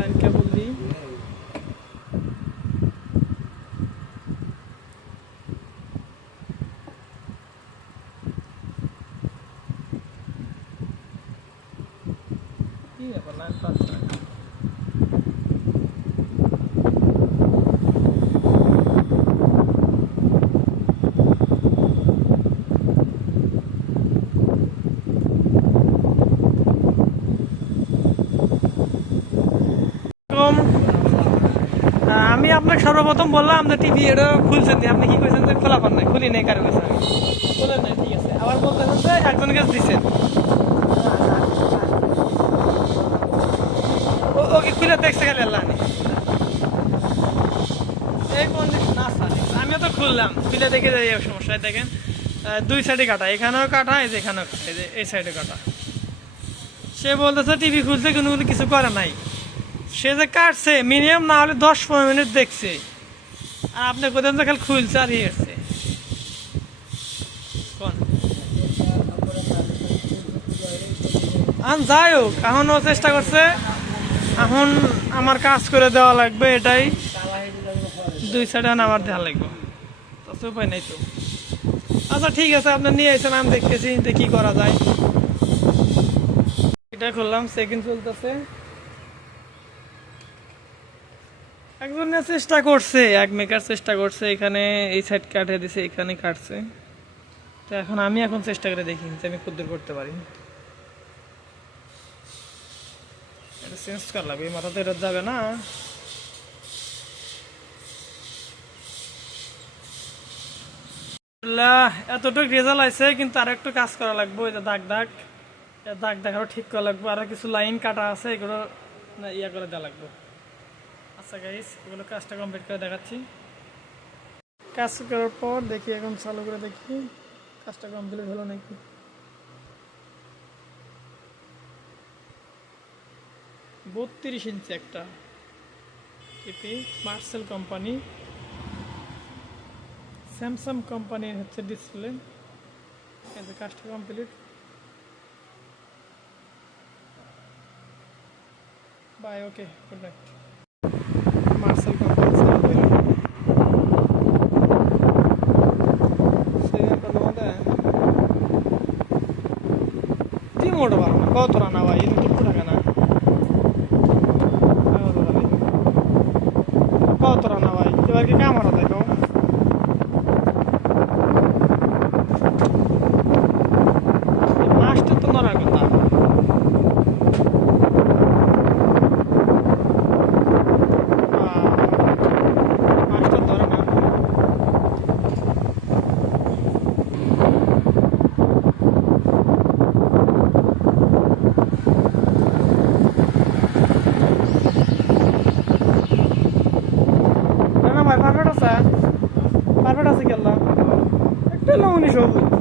Line কেবল দিই। কি ব্যাপার? লাইন পাচ্ছে আহ, আমি আপনাকে সর্বপ্রথম বললাম যে টিভি এটা খুলছেন নি। আপনি কি কইছেন যে খোলা পান নাই? খুলি নাই কারও কাছে? আমি খুলে নাই ঠিক আছে। আবার বলতেছেন যে একজন কাছে দিছেন ওকে খুলে দেখছে খালি আল্লাহ। এই কন্ডিশন আমিও তো খুললাম। খুলে দেখে যাই এই সমস্যা দেখেন। দুই সাইডে কাটা। এখানেও কাটা এই যে এখানেও কাটা। এই যে এই সাইডে কাটা। সে বলতেছে টিভি খুলছে উনি কিছু করে নাই। সে যে কাটছে, মিনিমাম না হলে দশ পনেরো মিনিট দেখছে। আর আপনি কোথাও যে খালি খুলছে আর ইয়ে কোন? আন যাই হোক, এখন ও চেষ্টা করছে। এখন আমার কাজ করে দেওয়া লাগবে এটাই। দুই সাইডে আমার দেওয়া লাগবে। তো উপায় নেই তো। আচ্ছা ঠিক আছে, আপনি নিয়ে এসেছেন আমি দেখতেছি কি করা যায়। এটা করলাম সেকেন্ড চলতেছে। একজনের চেষ্টা করছে, এক মেকার চেষ্টা করছে, এখানে এই সাইড কাটে দিছে, এখানে কাটছে। তো এখন আমি এখন চেষ্টা করে দেখি যে আমি কুদ্দুর করতে পারি। এটা চেঞ্জ করা লাগবে, এই মাথা তো এটা যাবে না। এতটুকু রেজাল্ট আছে কিন্তু আর একটু কাজ করা লাগবে এটা দাগ দাগ। দাগ দাগ আরও ঠিক করা লাগবে, আরও কিছু লাইন কাটা আছে, এগুলো ইয়া করে দেওয়া লাগবে। আচ্ছা গাইস এগুলো কাজটা কমপ্লিট করে দেখাচ্ছি। কাজ করার পর দেখি এখন চালু করে দেখি কাজটা কমপ্লিট হলো নাকি। বত্রিশ ইঞ্চি একটা টিপি মার্সেল কোম্পানি স্যামসাং কোম্পানির হচ্ছে ডিসপ্লে কাজটা complete bye okay good night ನೋಡುವ ಕೋತುರ ನಾವು ಇದು ತುಪ್ಪುಡಗನ ಕೋತುರ ಮಾಡೋದು yazık ya lan. Ekber.